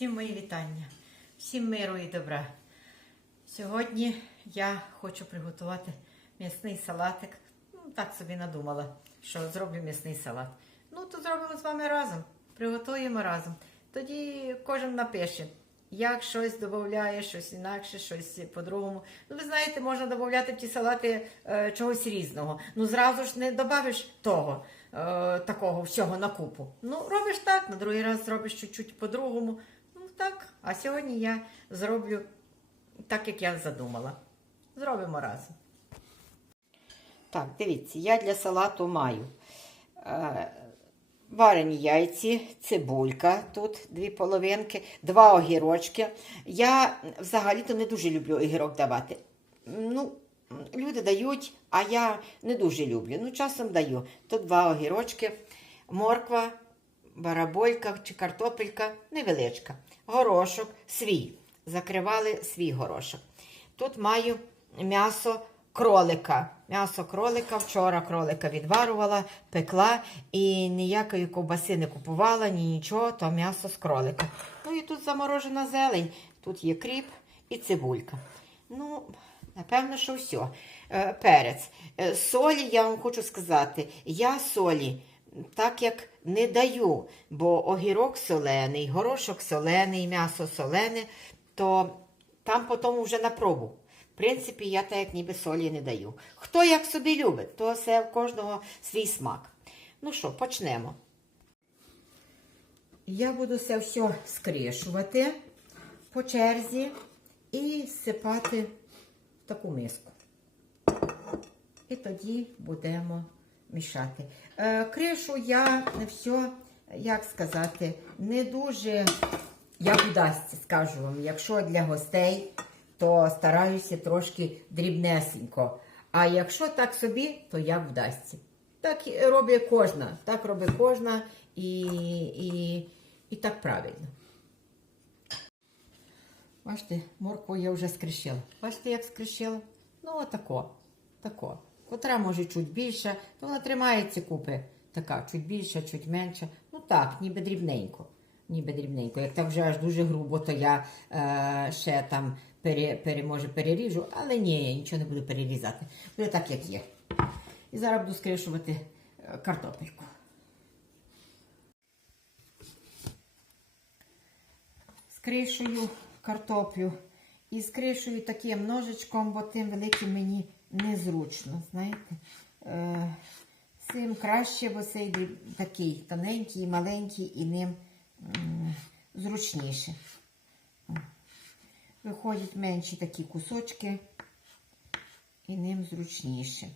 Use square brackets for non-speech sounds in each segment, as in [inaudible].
Всім мої вітання, всім миру і добра. Сьогодні я хочу приготувати м'ясний салатик. Ну, так собі надумала, що зроблю м'ясний салат. Ну, то зробимо з вами разом. Приготуємо разом. Тоді кожен напише, як щось додає, щось інакше, щось по-другому. Ну, ви знаєте, можна додати в ті салати е, чогось різного. Ну, зразу ж не додавиш того, е, такого всього на купу. Ну, робиш так, на другий раз зробиш чуть-чуть по-другому. Так. А сьогодні я зроблю так, як я задумала. Зробимо разом. Так, дивіться, я для салату маю е, варені яйці, цибулька, тут дві половинки, два огірочки. Я взагалі-то не дуже люблю огірок давати. Ну, люди дають, а я не дуже люблю. Ну, часом даю. Тут два огірочки, морква, бараболька чи картопелька невеличка. Горошок свій. Закривали свій горошок. Тут маю м'ясо кролика. М'ясо кролика. Вчора кролика відварувала, пекла і ніякої ковбаси не купувала, ні нічого, то м'ясо з кролика. Ну і тут заморожена зелень. Тут є кріп і цибулька. Ну, напевно, що все. Перець. Е, Солі, я вам хочу сказати, я солі так як не даю, бо огірок солений, горошок солений, м'ясо солене, то там потім вже на пробу. В принципі, я так як ніби солі не даю. Хто як собі любить, то все в кожного свій смак. Ну що, почнемо. Я буду це все скришувати по черзі і сипати в таку миску. І тоді будемо мішати. Е, кришу я все, як сказати, не дуже, як вдасться, скажу вам. Якщо для гостей, то стараюся трошки дрібнесенько. А якщо так собі, то як вдасться. Так робить кожна. Так робить кожна і, і, і так правильно. Бачите, моркву я вже скришила. Бачите, як скришила? Ну, отако. Тако. Котра може чуть більше, то вона тримається купи. Така, чуть більша, чуть менша. Ну так, ніби дрібненько. Ніби дрібненько. Як так вже аж дуже грубо, то я е, ще там пере, пере, може переріжу, але ні, я нічого не буду перерізати. Буде так, як є. І зараз буду скришувати е, картопельку. Скришую картоплю і скришую таким ножичком, бо тим великим мені незручно, знаєте. Е, Цим краще, бо цей такий тоненький, маленький і ним зручніше. Виходять менші такі кусочки, і ним зручніше.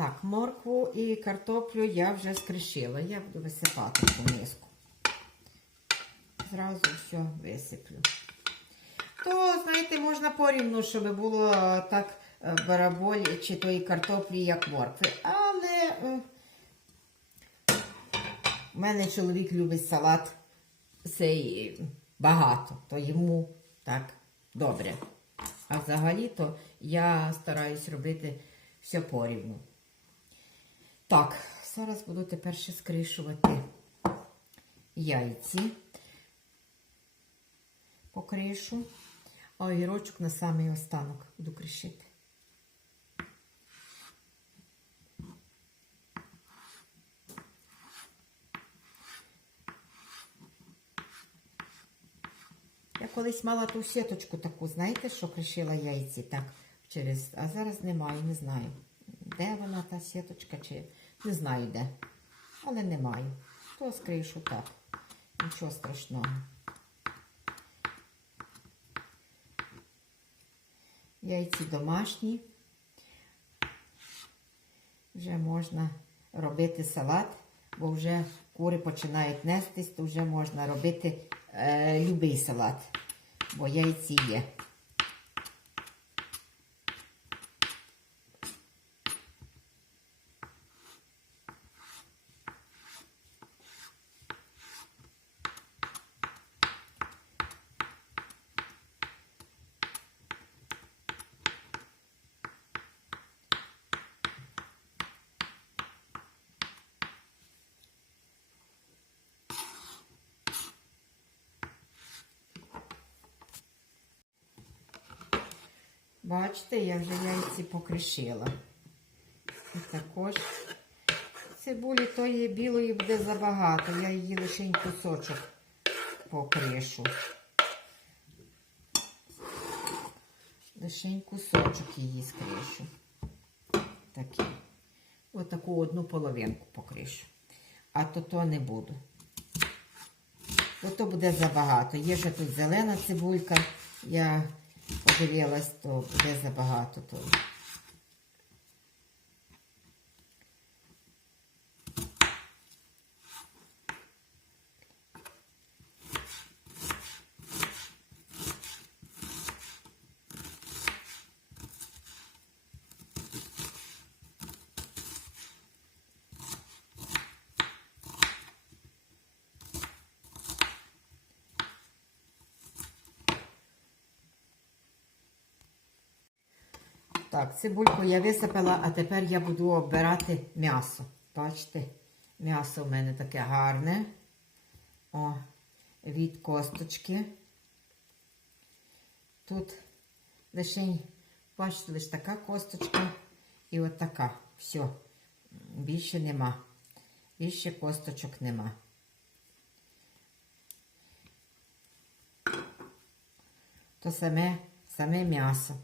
Так, моркву і картоплю я вже скришила. Я буду висипати в ту миску. Зразу все висиплю. То, знаєте, можна порівну, щоб було так е, бараболь чи тої картоплі, як моркви. Але е, у мене чоловік любить салат цей багато, то йому так добре. А взагалі-то я стараюсь робити все порівну. Так, зараз буду тепер ще скришувати яйці по кришу, а огірочок на самий останок буду кришити. Я колись мала ту сіточку таку, знаєте, що кришила яйці так через. А зараз немає, не знаю. Де вона та сіточка, чи не знаю де. Але немає. То скришу так. Нічого страшного. Яйці домашні. Вже можна робити салат, бо вже кури починають нестись, то вже можна робити е, любий салат, бо яйці є. Бачите, я вже яйці покришила. І також цибулі тої білої буде забагато. Я її лише кусочок покришу. Лишень кусочок її скришу. Такий. Отаку одну половинку покришу. А то то не буду. Бо то буде забагато. Є ще тут зелена цибулька. Я подивилась, то буде забагато то. Так, цибульку я висипала, а тепер я буду обирати м'ясо. Бачите, м'ясо в мене таке гарне. О, від косточки. Тут лише, бачите, лише така косточка і от така. Все. Більше нема. Більше косточок нема. То саме, саме м'ясо.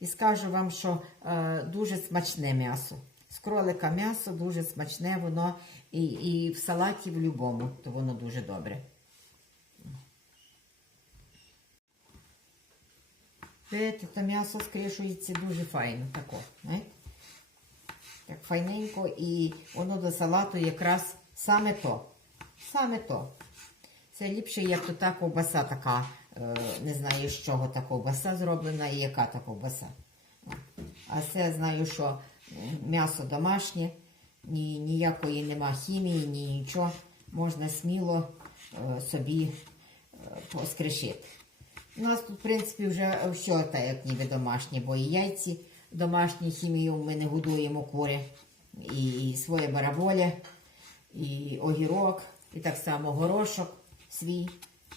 І скажу вам, що е, дуже смачне м'ясо. З кролика м'ясо дуже смачне, воно і, і в салаті в будь-якому, то воно дуже добре. Видите, то м'ясо скришується дуже файно тако, знаєте? Так файненько і воно до салату якраз саме то. Саме то. Це ліпше, як то та ковбаса така, не знаю, з чого та ковбаса зроблена і яка та ковбаса. А це знаю, що м'ясо домашнє, ні, ніякої нема хімії, ні нічого. Можна сміло е, собі е, поскришити. У нас тут, в принципі, вже все так, як ніби домашнє, бо і яйці домашні хімію ми не годуємо кури, і, і своє бараболя, і огірок, і так само горошок свій.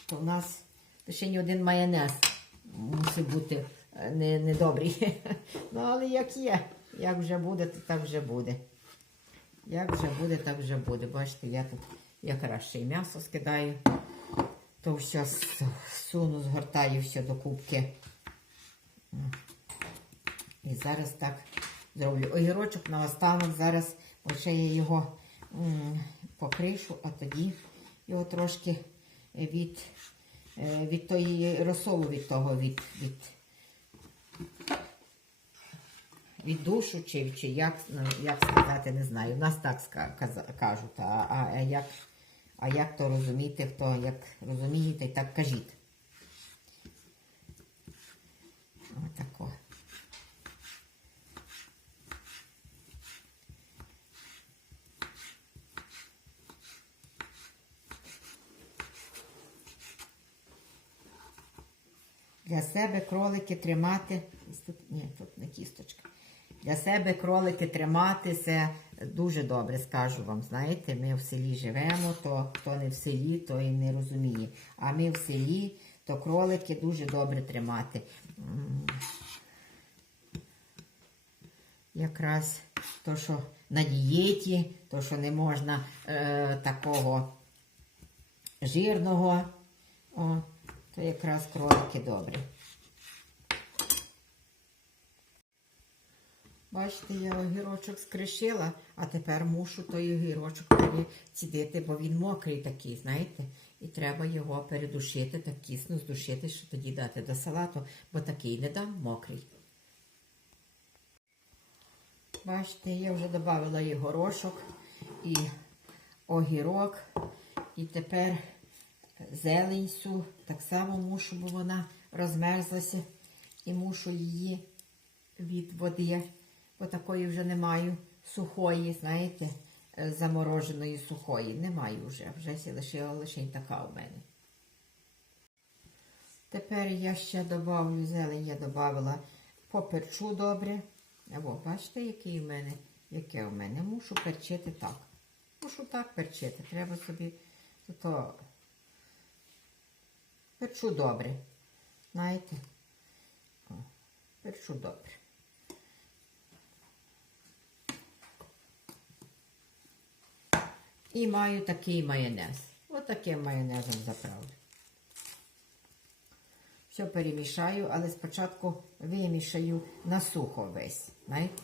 То в нас ще ні один майонез мусить бути е, не. [laughs] Ну, але як є, як вже буде, то так вже буде. Як вже буде, так вже буде. Бачите, я тут якраз ще й м'ясо скидаю, то все суну, згортаю все до кубки. І зараз так зроблю. Огірочок на останок. Зараз лише я його покришу, а тоді його трошки від, від тої розсолу, від того, від, від, від душу, чи, чи як, ну, як сказати, не знаю. У нас так кажуть, а, а, як, а як то розумієте, хто як розумієте, так кажіть. Отако. Для себе кролики тримати. Тут, ні, тут не кісточка. Для себе кролики тримати це дуже добре, скажу вам. Знаєте, ми в селі живемо, то хто не в селі, то і не розуміє. А ми в селі, то кролики дуже добре тримати. Якраз то, що на дієті, то, що не можна е, такого жирного, о, то якраз кролики добрі. Бачите, я огірочок скришила, а тепер мушу той огірочок перецідити, бо він мокрий такий, знаєте. І треба його передушити, так кісно здушити, що тоді дати до салату, бо такий не дам мокрий. Бачите, я вже додала і горошок, і огірок, і тепер зелень су. Так само мушу, бо вона розмерзлася. І мушу її від води, бо такої вже не маю сухої, знаєте, е, замороженої сухої. Не маю вже. Вже лишила лише така у мене. Тепер я ще додавлю зелень, я додавала поперчу добре. Або бачите, який у мене, яке у мене. Мушу перчити так. Мушу так перчити. Треба собі то Перчу добре. Знаєте? О, перчу добре. І маю такий майонез. Отаким майонезом заправлю. Все перемішаю, але спочатку вимішаю на сухо весь. Знаєте?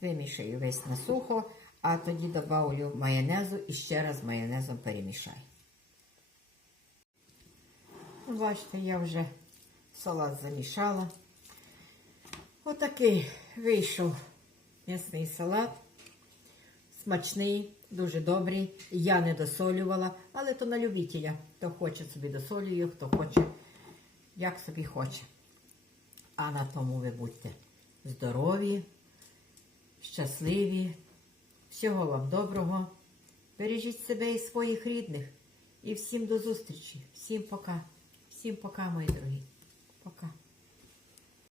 Вимішаю весь на сухо, а тоді добавлю майонезу і ще раз майонезом перемішаю. Бачите, я вже салат замішала. Отакий вийшов м'ясний салат. Смачний, дуже добрий. Я не досолювала, але то на любителя. Хто хоче собі досолює, хто хоче, як собі хоче. А на тому ви будьте здорові, щасливі. Всього вам доброго. Бережіть себе і своїх рідних. І всім до зустрічі. Всім пока. Всім пока, мої дорогі. Пока.